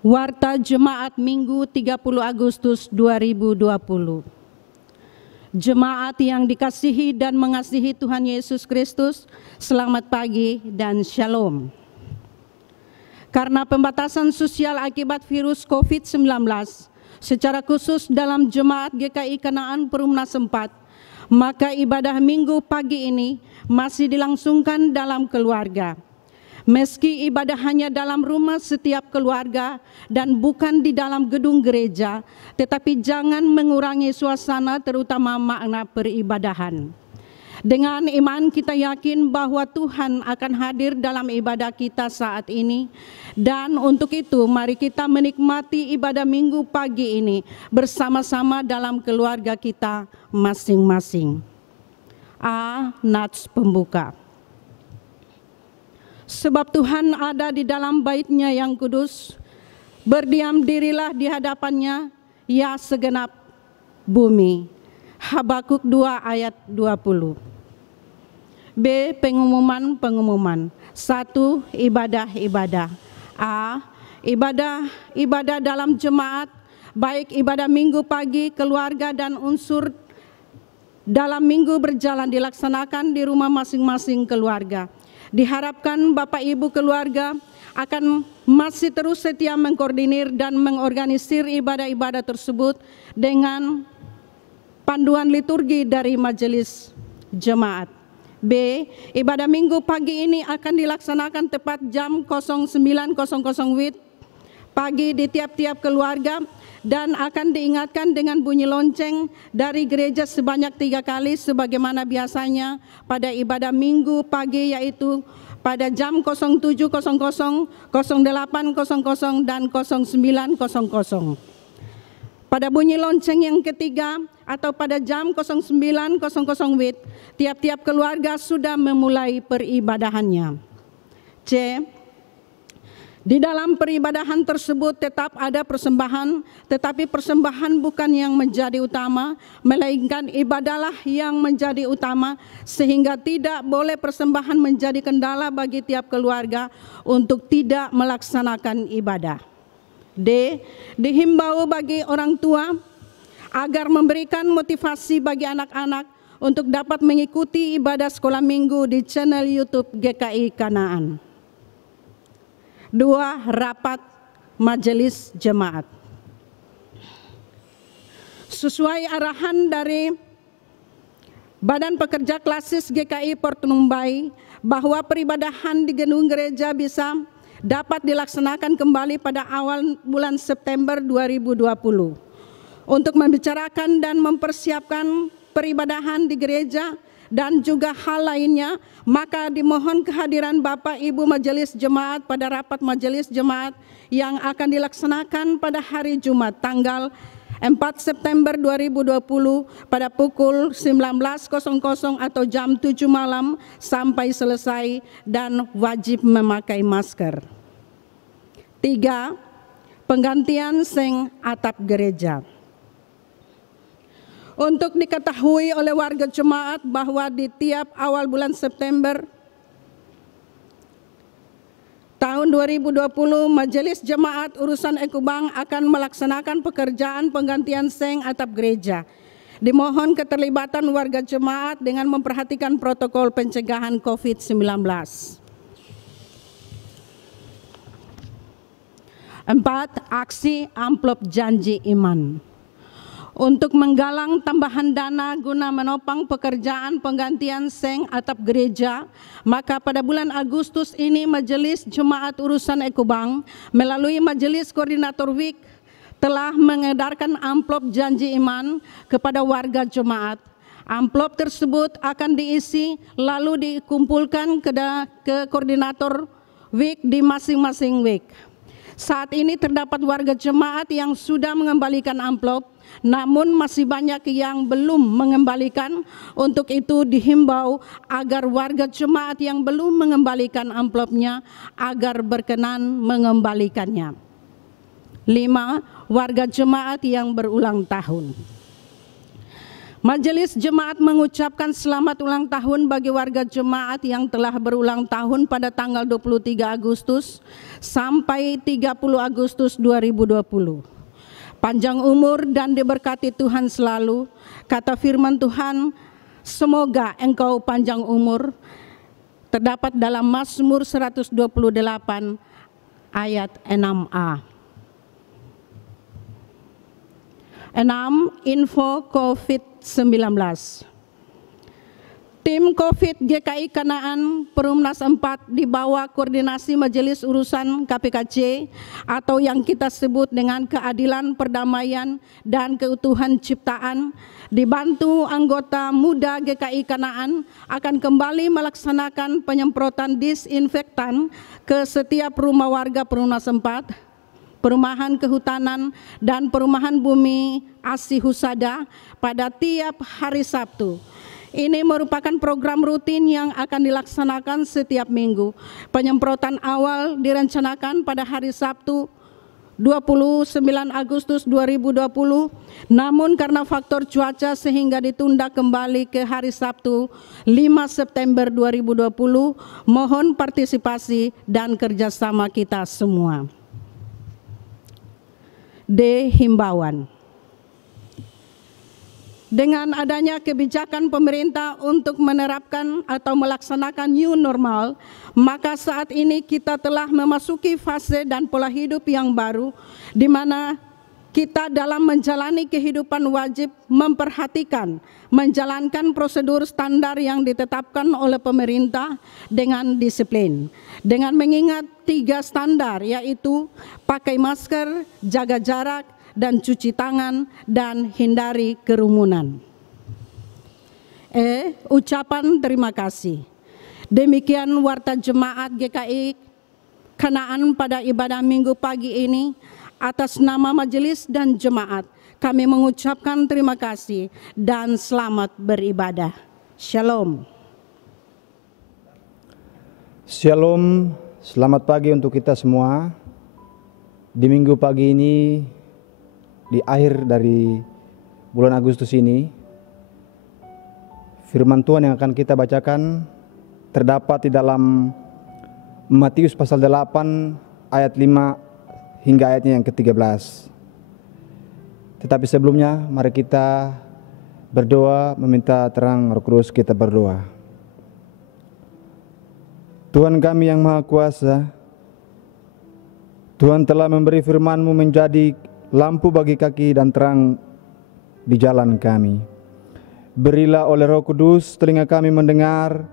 Warta Jemaat Minggu 30 Agustus 2020. Jemaat yang dikasihi dan mengasihi Tuhan Yesus Kristus, selamat pagi dan shalom. Karena pembatasan sosial akibat virus COVID-19, secara khusus dalam Jemaat GKI Kanaan Perumnas 4, maka ibadah Minggu pagi ini masih dilangsungkan dalam keluarga. Meski ibadah hanya dalam rumah setiap keluarga dan bukan di dalam gedung gereja, tetapi jangan mengurangi suasana terutama makna peribadahan. Dengan iman kita yakin bahwa Tuhan akan hadir dalam ibadah kita saat ini, dan untuk itu mari kita menikmati ibadah Minggu pagi ini bersama-sama dalam keluarga kita masing-masing. Nats pembuka. Sebab Tuhan ada di dalam bait-Nya yang kudus, berdiam dirilah di hadapannya, ya segenap bumi. Habakuk 2 ayat 20. B. Pengumuman. 1. Ibadah. A. Ibadah dalam jemaat, baik ibadah Minggu pagi, keluarga dan unsur dalam minggu berjalan dilaksanakan di rumah masing-masing keluarga. Diharapkan Bapak Ibu keluarga akan masih terus setia mengkoordinir dan mengorganisir ibadah-ibadah tersebut dengan panduan liturgi dari majelis jemaat. B. Ibadah Minggu pagi ini akan dilaksanakan tepat jam 09.00 WIB pagi di tiap-tiap keluarga dan akan diingatkan dengan bunyi lonceng dari gereja sebanyak 3 kali sebagaimana biasanya pada ibadah Minggu pagi, yaitu pada jam 07.00, 08.00 dan 09.00. Pada bunyi lonceng yang ketiga atau pada jam 09.00 WIB, tiap-tiap keluarga sudah memulai peribadahannya. C. Di dalam peribadahan tersebut tetap ada persembahan, tetapi persembahan bukan yang menjadi utama, melainkan ibadahlah yang menjadi utama, sehingga tidak boleh persembahan menjadi kendala bagi tiap keluarga untuk tidak melaksanakan ibadah. D. Dihimbau bagi orang tua agar memberikan motivasi bagi anak-anak untuk dapat mengikuti ibadah sekolah minggu di channel YouTube GKI Kanaan. 2. Rapat majelis jemaat. Sesuai arahan dari Badan Pekerja Klasis GKI Portunumbai bahwa peribadahan di gedung gereja bisa dapat dilaksanakan kembali pada awal bulan September 2020. Untuk membicarakan dan mempersiapkan peribadahan di gereja dan juga hal lainnya, maka dimohon kehadiran Bapak Ibu Majelis Jemaat pada rapat Majelis Jemaat yang akan dilaksanakan pada hari Jumat tanggal 4 September 2020 pada pukul 19.00 atau jam 7 malam sampai selesai dan wajib memakai masker. 3. Penggantian seng atap gereja. Untuk diketahui oleh warga jemaat bahwa di tiap awal bulan September tahun 2020, Majelis Jemaat Urusan Ekubang akan melaksanakan pekerjaan penggantian seng atap gereja. Dimohon keterlibatan warga jemaat dengan memperhatikan protokol pencegahan COVID-19. 4. Aksi amplop janji iman. Untuk menggalang tambahan dana guna menopang pekerjaan penggantian seng atap gereja, maka pada bulan Agustus ini Majelis Jemaat Urusan Ekubang melalui Majelis Koordinator WIK telah mengedarkan amplop janji iman kepada warga jemaat. Amplop tersebut akan diisi lalu dikumpulkan ke koordinator WIK di masing-masing WIK. Saat ini terdapat warga jemaat yang sudah mengembalikan amplop, namun masih banyak yang belum mengembalikan. Untuk itu dihimbau agar warga jemaat yang belum mengembalikan amplopnya agar berkenan mengembalikannya. 5. Warga jemaat yang berulang tahun. Majelis Jemaat mengucapkan selamat ulang tahun bagi warga jemaat yang telah berulang tahun pada tanggal 23 Agustus sampai 30 Agustus 2020. Panjang umur dan diberkati Tuhan selalu. Kata firman Tuhan, semoga engkau panjang umur, terdapat dalam Mazmur 128 ayat 6a. 6. Info COVID-19. Tim COVID GKI Kanaan Perumnas 4 di bawah koordinasi Majelis Urusan KPKC atau yang kita sebut dengan Keadilan, Perdamaian, dan Keutuhan Ciptaan, dibantu anggota muda GKI Kanaan akan kembali melaksanakan penyemprotan disinfektan ke setiap rumah warga Perumnas 4, Perumahan Kehutanan, dan Perumahan Bumi Asih Husada pada tiap hari Sabtu. Ini merupakan program rutin yang akan dilaksanakan setiap minggu. Penyemprotan awal direncanakan pada hari Sabtu 29 Agustus 2020, namun karena faktor cuaca sehingga ditunda kembali ke hari Sabtu 5 September 2020. Mohon partisipasi dan kerjasama kita semua. D. Himbauan. Dengan adanya kebijakan pemerintah untuk menerapkan atau melaksanakan new normal, maka saat ini kita telah memasuki fase dan pola hidup yang baru, di mana kita dalam menjalani kehidupan wajib memperhatikan, menjalankan prosedur standar yang ditetapkan oleh pemerintah dengan disiplin. Dengan mengingat 3 standar, yaitu pakai masker, jaga jarak, dan cuci tangan, dan hindari kerumunan. Ucapan terima kasih. Demikian warta jemaat GKI Kanaan pada ibadah minggu pagi ini. Atas nama majelis dan jemaat, kami mengucapkan terima kasih dan selamat beribadah. Shalom. Shalom, selamat pagi untuk kita semua. Di minggu pagi ini, di akhir dari bulan Agustus ini, firman Tuhan yang akan kita bacakan terdapat di dalam Matius pasal 8 ayat 5 hingga ayatnya yang ke-13. Tetapi sebelumnya mari kita berdoa meminta terang Roh Kudus. Kita berdoa. Tuhan kami yang Maha Kuasa, Tuhan telah memberi firman-Mu menjadi lampu bagi kaki dan terang di jalan kami. Berilah oleh Roh Kudus telinga kami mendengar,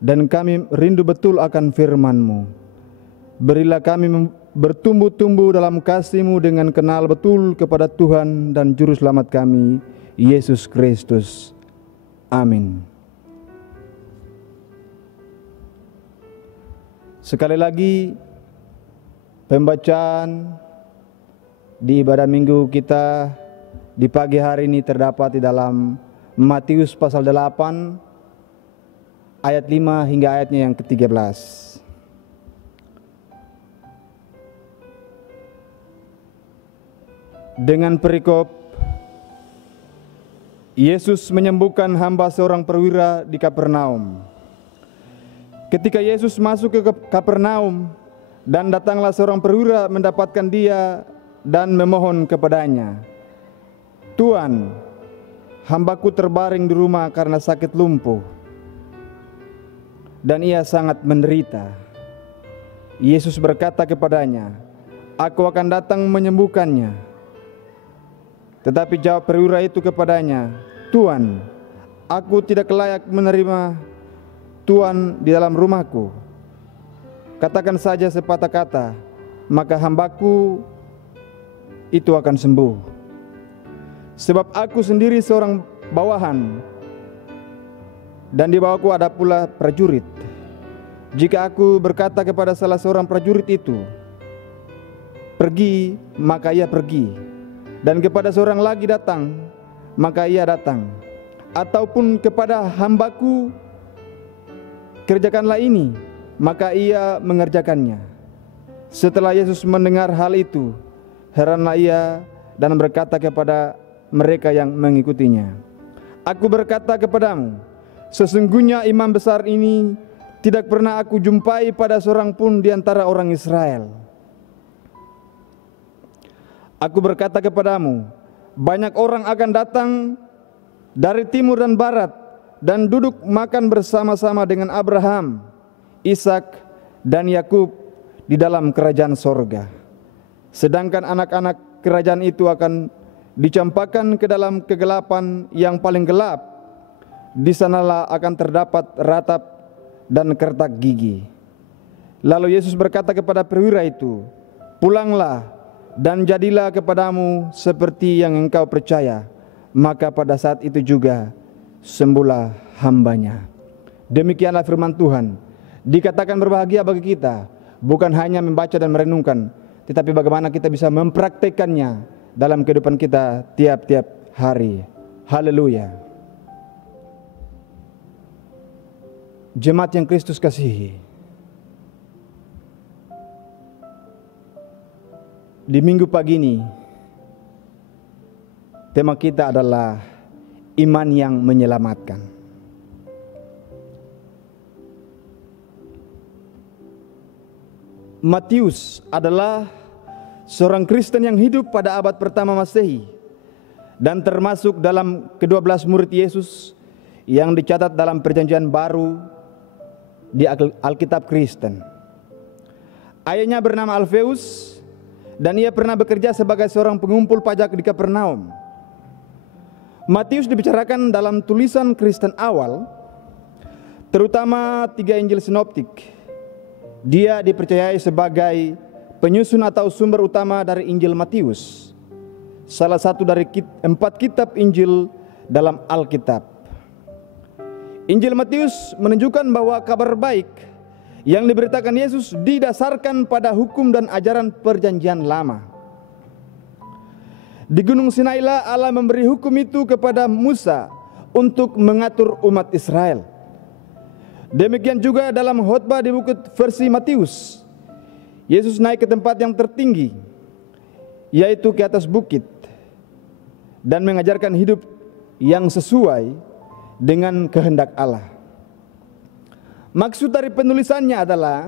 dan kami rindu betul akan firman-Mu. Berilah kami bertumbuh-tumbuh dalam kasih-Mu dengan kenal betul kepada Tuhan dan Juru Selamat kami, Yesus Kristus. Amin. Sekali lagi, pembacaan di ibadah minggu kita di pagi hari ini terdapat di dalam Matius pasal 8 ayat 5 hingga ayatnya yang ke-13. Dengan perikop, Yesus menyembuhkan hamba seorang perwira di Kapernaum. Ketika Yesus masuk ke Kapernaum, dan datanglah seorang perwira mendapatkan dia dan memohon kepadanya, "Tuan, hambaku terbaring di rumah karena sakit lumpuh, dan ia sangat menderita." Yesus berkata kepadanya, "Aku akan datang menyembuhkannya." Tetapi jawab perwira itu kepadanya, "Tuan, aku tidak layak menerima Tuan di dalam rumahku. Katakan saja sepatah kata, maka hambaku itu akan sembuh. Sebab aku sendiri seorang bawahan, dan di bawahku ada pula prajurit. Jika aku berkata kepada salah seorang prajurit itu, 'Pergi,' maka ia pergi. Dan kepada seorang lagi, 'Datang,' maka ia datang. Ataupun kepada hambaku, 'Kerjakanlah ini,' maka ia mengerjakannya." Setelah Yesus mendengar hal itu, heranlah ia dan berkata kepada mereka yang mengikutinya. Aku berkata kepadamu, sesungguhnya imam besar ini tidak pernah aku jumpai pada seorang pun di antara orang Israel. Aku berkata kepadamu, banyak orang akan datang dari timur dan barat dan duduk makan bersama-sama dengan Abraham, Ishak, dan Yakub di dalam kerajaan sorga. Sedangkan anak-anak kerajaan itu akan dicampakkan ke dalam kegelapan yang paling gelap. Di sanalah akan terdapat ratap dan kertak gigi. Lalu Yesus berkata kepada perwira itu, pulanglah dan jadilah kepadamu seperti yang engkau percaya. Maka pada saat itu juga sembuhlah hambanya. Demikianlah firman Tuhan. Dikatakan berbahagia bagi kita, bukan hanya membaca dan merenungkan, tetapi bagaimana kita bisa mempraktekannya dalam kehidupan kita tiap-tiap hari. Haleluya. Jemaat yang Kristus kasihi, di minggu pagi ini tema kita adalah iman yang menyelamatkan. Matius adalah seorang Kristen yang hidup pada abad pertama Masehi dan termasuk dalam ke-12 murid Yesus yang dicatat dalam Perjanjian Baru di Alkitab Kristen. Ayahnya bernama Alfeus dan ia pernah bekerja sebagai seorang pengumpul pajak di Kapernaum. Matius dibicarakan dalam tulisan Kristen awal, terutama 3 Injil Sinoptik. Dia dipercayai sebagai penyusun atau sumber utama dari Injil Matius, salah satu dari 4 kitab Injil dalam Alkitab. Injil Matius menunjukkan bahwa kabar baik yang diberitakan Yesus didasarkan pada hukum dan ajaran Perjanjian Lama. Di Gunung Sinailah Allah memberi hukum itu kepada Musa untuk mengatur umat Israel. Demikian juga dalam khotbah di buku versi Matius. Yesus naik ke tempat yang tertinggi, yaitu ke atas bukit, dan mengajarkan hidup yang sesuai dengan kehendak Allah. Maksud dari penulisannya adalah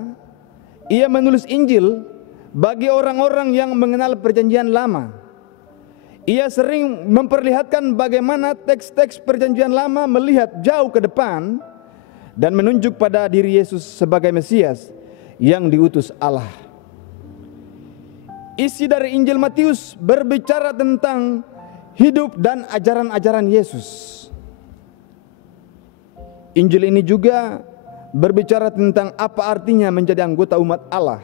ia menulis Injil bagi orang-orang yang mengenal Perjanjian Lama. Ia sering memperlihatkan bagaimana teks-teks Perjanjian Lama melihat jauh ke depan dan menunjuk pada diri Yesus sebagai Mesias yang diutus Allah. Isi dari Injil Matius berbicara tentang hidup dan ajaran-ajaran Yesus. Injil ini juga berbicara tentang apa artinya menjadi anggota umat Allah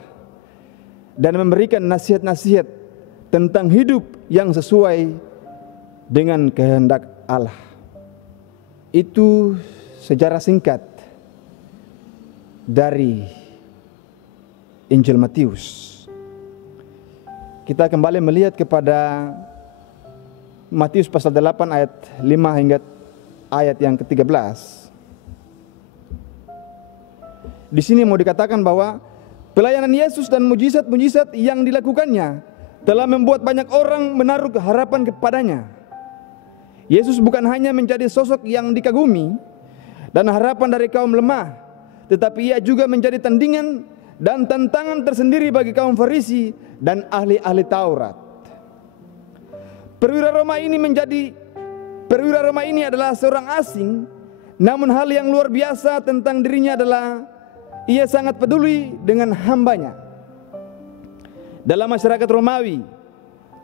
dan memberikan nasihat-nasihat tentang hidup yang sesuai dengan kehendak Allah. Itu sejarah singkat dari Injil Matius. Kita kembali melihat kepada Matius pasal 8 ayat 5 hingga ayat yang ke-13. Di sini mau dikatakan bahwa pelayanan Yesus dan mujizat-mujizat yang dilakukannya telah membuat banyak orang menaruh harapan kepadanya. Yesus bukan hanya menjadi sosok yang dikagumi dan harapan dari kaum lemah, tetapi ia juga menjadi tandingan dan tantangan tersendiri bagi kaum Farisi dan ahli-ahli Taurat. Perwira Roma ini adalah seorang asing, namun hal yang luar biasa tentang dirinya adalah ia sangat peduli dengan hambanya. Dalam masyarakat Romawi,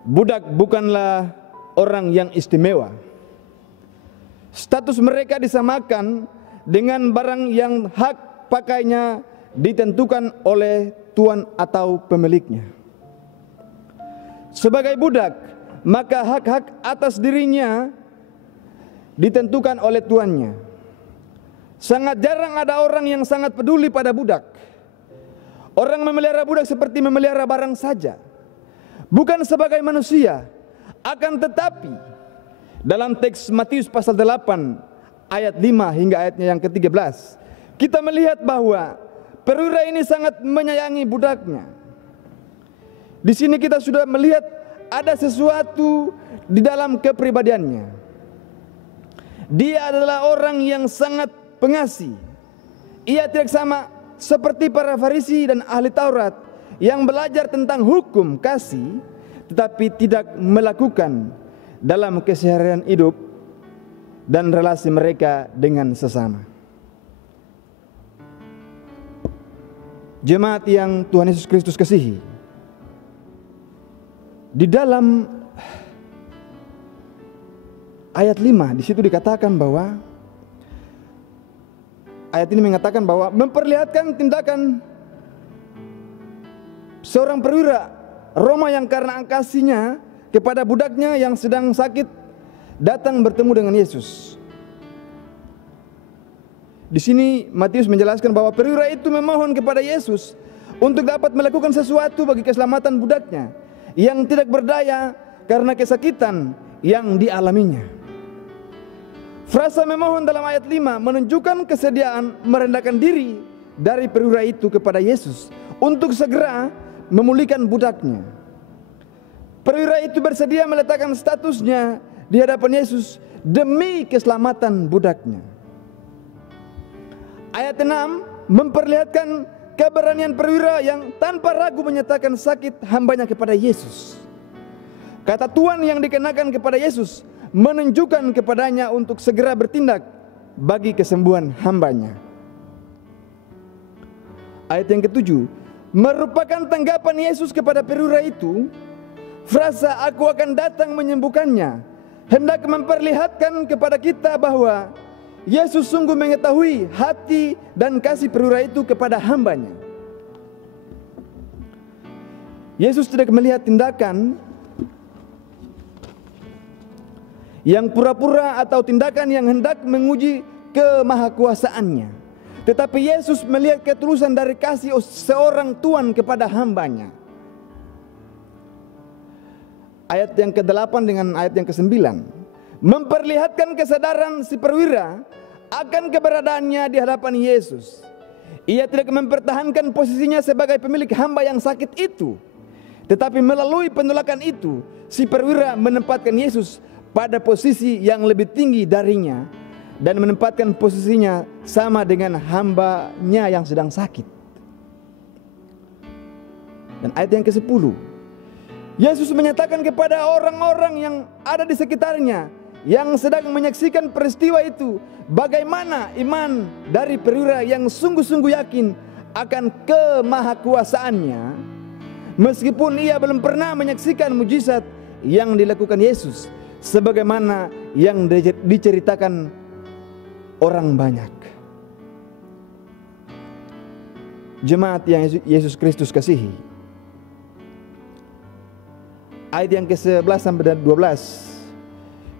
budak bukanlah orang yang istimewa. Status mereka disamakan dengan barang yang hak pakainya ditentukan oleh tuan atau pemiliknya. Sebagai budak, maka hak-hak atas dirinya ditentukan oleh tuannya. Sangat jarang ada orang yang sangat peduli pada budak. Orang memelihara budak seperti memelihara barang saja, bukan sebagai manusia. Akan tetapi dalam teks Matius pasal 8 ayat 5 hingga ayatnya yang ke-13, kita melihat bahwa perwira ini sangat menyayangi budaknya. Di sini kita sudah melihat ada sesuatu di dalam kepribadiannya. Dia adalah orang yang sangat pengasih. Ia tidak sama seperti para Farisi dan ahli Taurat yang belajar tentang hukum kasih, tetapi tidak melakukan dalam keseharian hidup dan relasi mereka dengan sesama. Jemaat yang Tuhan Yesus Kristus kasihi, di dalam ayat 5 di situ dikatakan bahwa ayat ini mengatakan bahwa memperlihatkan tindakan seorang perwira Roma yang karena kasihnya kepada budaknya yang sedang sakit datang bertemu dengan Yesus. Di sini Matius menjelaskan bahwa perwira itu memohon kepada Yesus untuk dapat melakukan sesuatu bagi keselamatan budaknya yang tidak berdaya karena kesakitan yang dialaminya. Frasa memohon dalam ayat 5 menunjukkan kesediaan merendahkan diri dari perwira itu kepada Yesus untuk segera memulihkan budaknya. Perwira itu bersedia meletakkan statusnya di hadapan Yesus demi keselamatan budaknya. Ayat 6 memperlihatkan keberanian perwira yang tanpa ragu menyatakan sakit hambanya kepada Yesus. Kata Tuhan yang dikenakan kepada Yesus menunjukkan kepadanya untuk segera bertindak bagi kesembuhan hambanya. Ayat yang ke-7 merupakan tanggapan Yesus kepada perwira itu. Frasa "aku akan datang menyembuhkannya" hendak memperlihatkan kepada kita bahwa Yesus sungguh mengetahui hati dan kasih perwira itu kepada hambanya. Yesus tidak melihat tindakan yang pura-pura atau tindakan yang hendak menguji kemahakuasaannya, tetapi Yesus melihat ketulusan dari kasih seorang Tuhan kepada hambanya. Ayat yang ke-8 dengan ayat yang ke-9 memperlihatkan kesadaran si perwira akan keberadaannya di hadapan Yesus. Ia tidak mempertahankan posisinya sebagai pemilik hamba yang sakit itu, tetapi melalui penolakan itu si perwira menempatkan Yesus pada posisi yang lebih tinggi darinya dan menempatkan posisinya sama dengan hambanya yang sedang sakit. Dan ayat yang ke-10, Yesus menyatakan kepada orang-orang yang ada di sekitarnya yang sedang menyaksikan peristiwa itu, bagaimana iman dari perwira yang sungguh-sungguh yakin akan kemahakuasaannya, meskipun ia belum pernah menyaksikan mujizat yang dilakukan Yesus sebagaimana yang diceritakan orang banyak. Jemaat yang Yesus Kristus kasihi, ayat yang ke-11 sampai 12,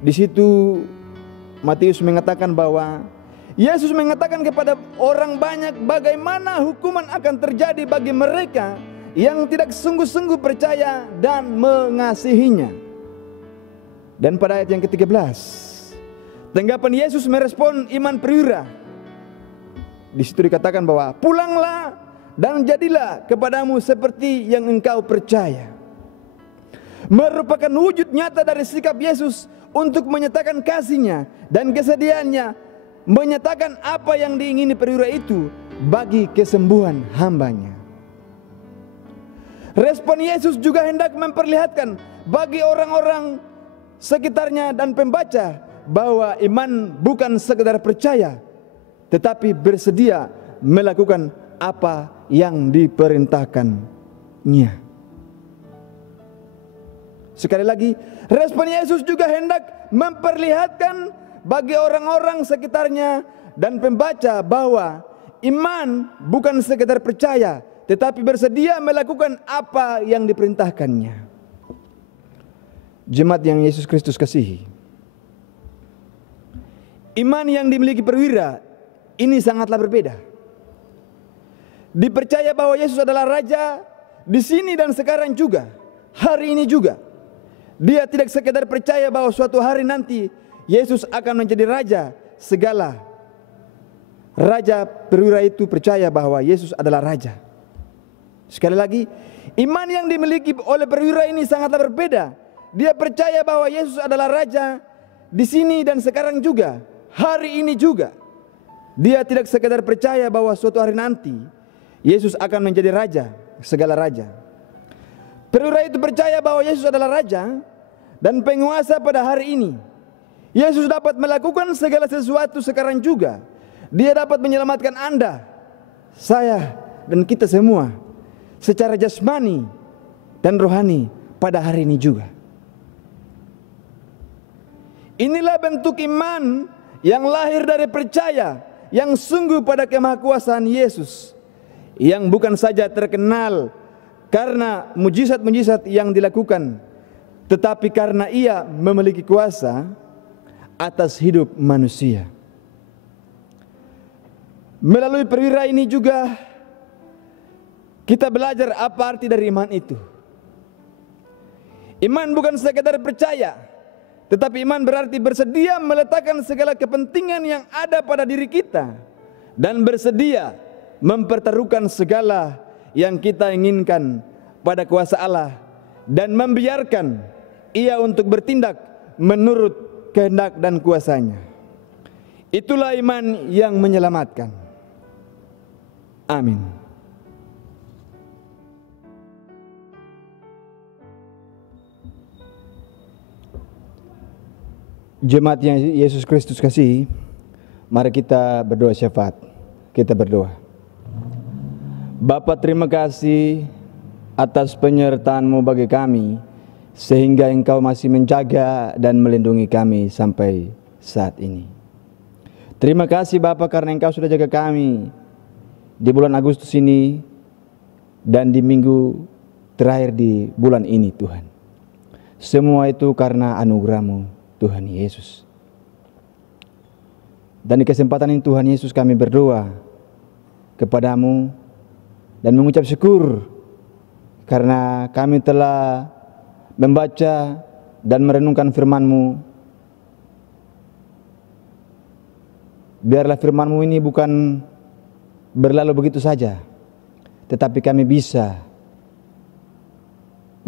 di situ Matius mengatakan bahwa Yesus mengatakan kepada orang banyak bagaimana hukuman akan terjadi bagi mereka yang tidak sungguh-sungguh percaya dan mengasihinya. Dan pada ayat yang ke-13, tanggapan Yesus merespon iman perwira. Di situ dikatakan bahwa pulanglah dan jadilah kepadamu seperti yang engkau percaya. Merupakan wujud nyata dari sikap Yesus untuk menyatakan kasih-Nya dan kesediaannya, menyatakan apa yang diingini perwira itu bagi kesembuhan hambanya. Respon Yesus juga hendak memperlihatkan bagi orang-orang sekitarnya dan pembaca bahwa iman bukan sekedar percaya, tetapi bersedia melakukan apa yang diperintahkannya. Sekali lagi, respon Yesus juga hendak memperlihatkan bagi orang-orang sekitarnya dan pembaca bahwa iman bukan sekedar percaya, tetapi bersedia melakukan apa yang diperintahkannya. Jemaat yang Yesus Kristus kasihi, iman yang dimiliki perwira ini sangatlah berbeda. Dipercaya bahwa Yesus adalah Raja di sini dan sekarang juga, hari ini juga. Dia tidak sekedar percaya bahwa suatu hari nanti Yesus akan menjadi Raja segala. Raja perwira itu percaya bahwa Yesus adalah Raja. Sekali lagi, iman yang dimiliki oleh perwira ini sangatlah berbeda. Dia percaya bahwa Yesus adalah Raja di sini dan sekarang juga, hari ini juga. Dia tidak sekedar percaya bahwa suatu hari nanti Yesus akan menjadi Raja, segala Raja. Perwira itu percaya bahwa Yesus adalah Raja dan penguasa pada hari ini. Yesus dapat melakukan segala sesuatu sekarang juga. Dia dapat menyelamatkan Anda, saya, dan kita semua secara jasmani dan rohani pada hari ini juga. Inilah bentuk iman yang lahir dari percaya yang sungguh pada kemahakuasaan Yesus, yang bukan saja terkenal karena mujizat-mujizat yang dilakukan, tetapi karena Ia memiliki kuasa atas hidup manusia. Melalui perwira ini juga kita belajar apa arti dari iman itu. Iman bukan sekedar percaya, tetapi iman berarti bersedia meletakkan segala kepentingan yang ada pada diri kita dan bersedia mempertaruhkan segala yang kita inginkan pada kuasa Allah dan membiarkan Ia untuk bertindak menurut kehendak dan kuasanya. Itulah iman yang menyelamatkan. Amin. Jemaat yang Yesus Kristus kasih, mari kita berdoa syafaat. Kita berdoa. Bapa, terima kasih atas penyertaan-Mu bagi kami, sehingga Engkau masih menjaga dan melindungi kami sampai saat ini. Terima kasih Bapa karena Engkau sudah jaga kami di bulan Agustus ini dan di minggu terakhir di bulan ini, Tuhan. Semua itu karena anugerah-Mu, Tuhan Yesus. Dan di kesempatan ini Tuhan Yesus kami berdoa kepada-Mu dan mengucap syukur karena kami telah membaca dan merenungkan firman-Mu. Biarlah firman-Mu ini bukan berlalu begitu saja, tetapi kami bisa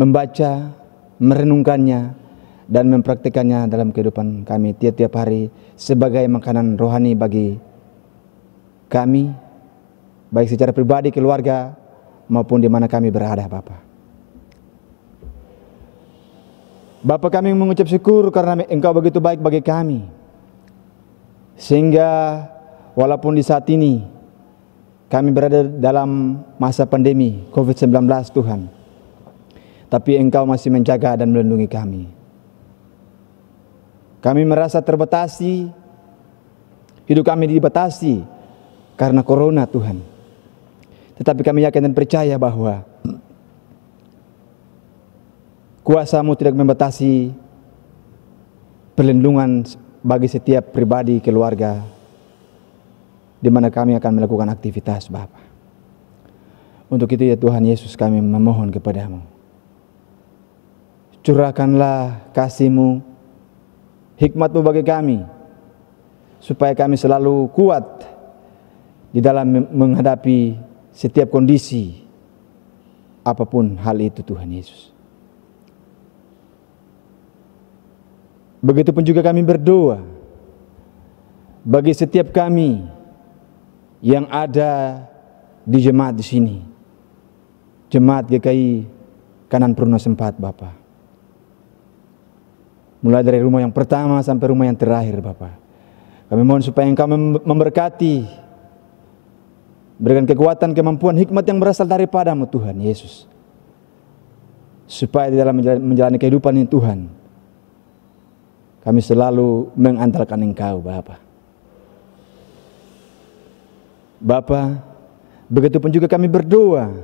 membaca, merenungkannya, dan mempraktikannya dalam kehidupan kami tiap-tiap hari sebagai makanan rohani bagi kami, baik secara pribadi, keluarga, maupun di mana kami berada, Bapa. Bapa, kami mengucap syukur karena Engkau begitu baik bagi kami, sehingga walaupun di saat ini kami berada dalam masa pandemi COVID-19, Tuhan, tapi Engkau masih menjaga dan melindungi kami. Kami merasa terbatasi, hidup kami dibatasi karena corona, Tuhan. Tetapi kami yakin dan percaya bahwa kuasa-Mu tidak membatasi perlindungan bagi setiap pribadi, keluarga, di mana kami akan melakukan aktivitas, Bapa. Untuk itu ya Tuhan Yesus, kami memohon kepada-Mu, curahkanlah kasih-Mu, hikmat-Mu bagi kami, supaya kami selalu kuat di dalam menghadapi setiap kondisi, apapun hal itu, Tuhan Yesus. Begitupun juga kami berdoa bagi setiap kami yang ada di jemaat di sini, jemaat GKI Kanan Purna Sempat, Bapa. Mulai dari rumah yang pertama sampai rumah yang terakhir, Bapa. Kami mohon supaya Engkau memberkati, berikan kekuatan, kemampuan, hikmat yang berasal daripada-Mu, Tuhan Yesus. Supaya di dalam menjalani kehidupan ini, Tuhan, kami selalu mengandalkan Engkau, Bapa. Bapa, begitupun juga kami berdoa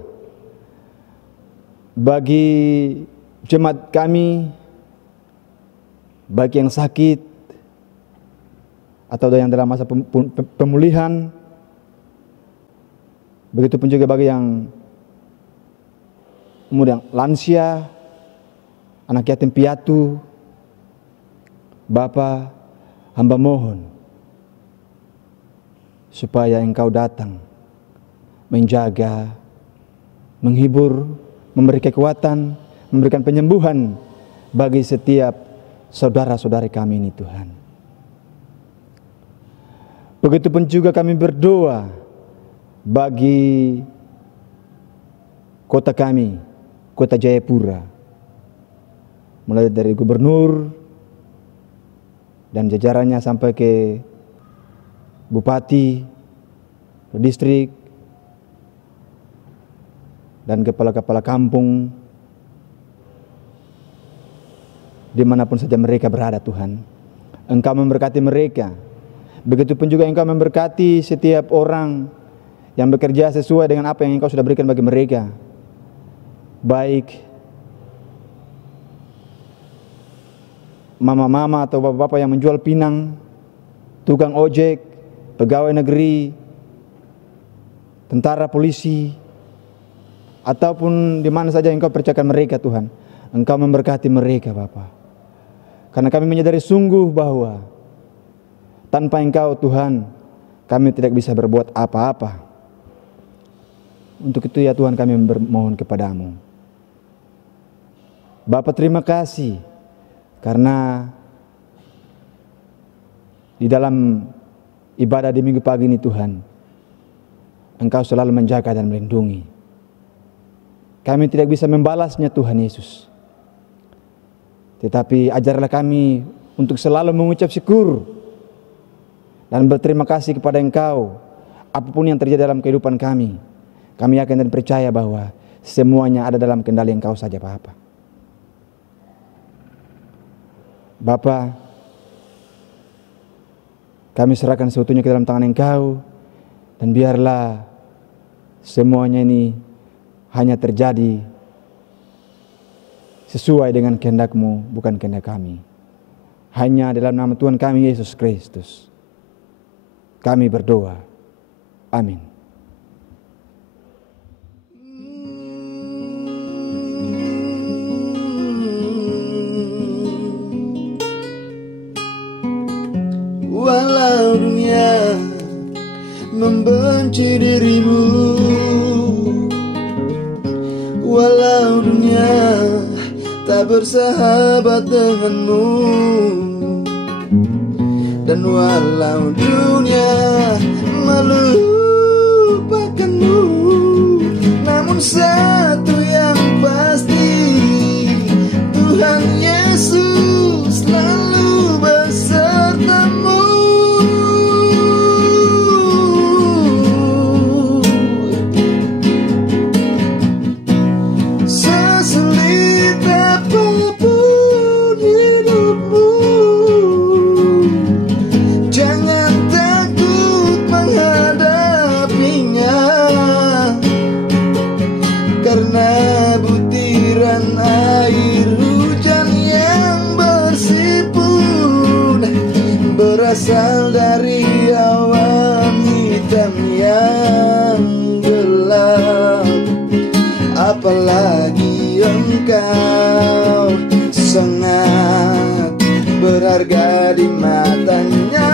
bagi jemaat kami, baik yang sakit atau yang dalam masa pemulihan, begitupun juga bagi yang umur yang lansia, anak yatim piatu. Bapa, hamba mohon supaya Engkau datang menjaga, menghibur, memberi kekuatan, memberikan penyembuhan bagi setiap saudara-saudari kami ini Tuhan. Begitupun juga kami berdoa bagi kota kami, kota Jayapura, mulai dari gubernur dan jajarannya sampai ke bupati, distrik, dan kepala-kepala kampung, dimanapun saja mereka berada Tuhan. Engkau memberkati mereka. Begitupun juga Engkau memberkati setiap orang yang bekerja sesuai dengan apa yang Engkau sudah berikan bagi mereka. Baik mama-mama atau bapak-bapak yang menjual pinang, tukang ojek, pegawai negeri, tentara, polisi, ataupun di mana saja Engkau percayakan mereka Tuhan. Engkau memberkati mereka Bapa. Karena kami menyadari sungguh bahwa tanpa Engkau Tuhan, kami tidak bisa berbuat apa-apa. Untuk itu ya Tuhan kami bermohon kepadamu. Bapa, terima kasih karena di dalam ibadah di minggu pagi ini Tuhan, Engkau selalu menjaga dan melindungi. Kami tidak bisa membalasnya Tuhan Yesus. Tetapi ajarlah kami untuk selalu mengucap syukur dan berterima kasih kepada Engkau apapun yang terjadi dalam kehidupan kami. Kami yakin dan percaya bahwa semuanya ada dalam kendali Engkau saja Bapa. Bapa, kami serahkan seutuhnya ke dalam tangan Engkau, dan biarlah semuanya ini hanya terjadi sesuai dengan kehendak-Mu, bukan kehendak kami. Hanya dalam nama Tuhan kami Yesus Kristus kami berdoa. Amin. Walau dunia membenci dirimu, walau dunia tak bersahabat denganmu, dan walau dunia melupakanmu, namun satu yang pasti, Tuhan Yesus selalu besertamu. Berasal dari awan hitam yang gelap, apalagi Engkau sangat berharga di matanya.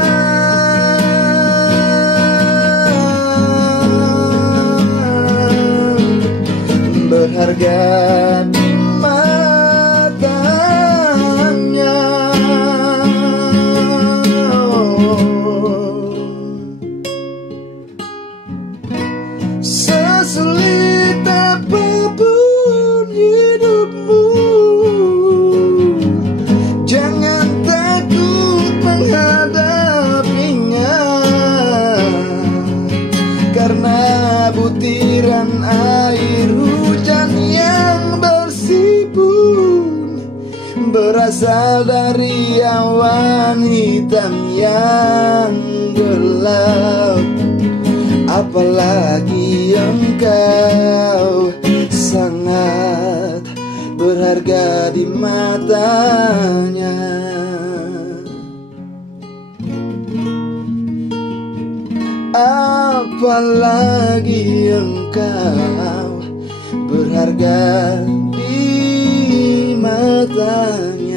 Berharga di matanya. Sesulit apapun hidupmu, jangan takut menghadapinya, karena butiran air hujan yang bersih pun berasal dari awan hitam yang gelap, apalagi Engkau sangat berharga di matanya. Apalagi Engkau berharga di matanya.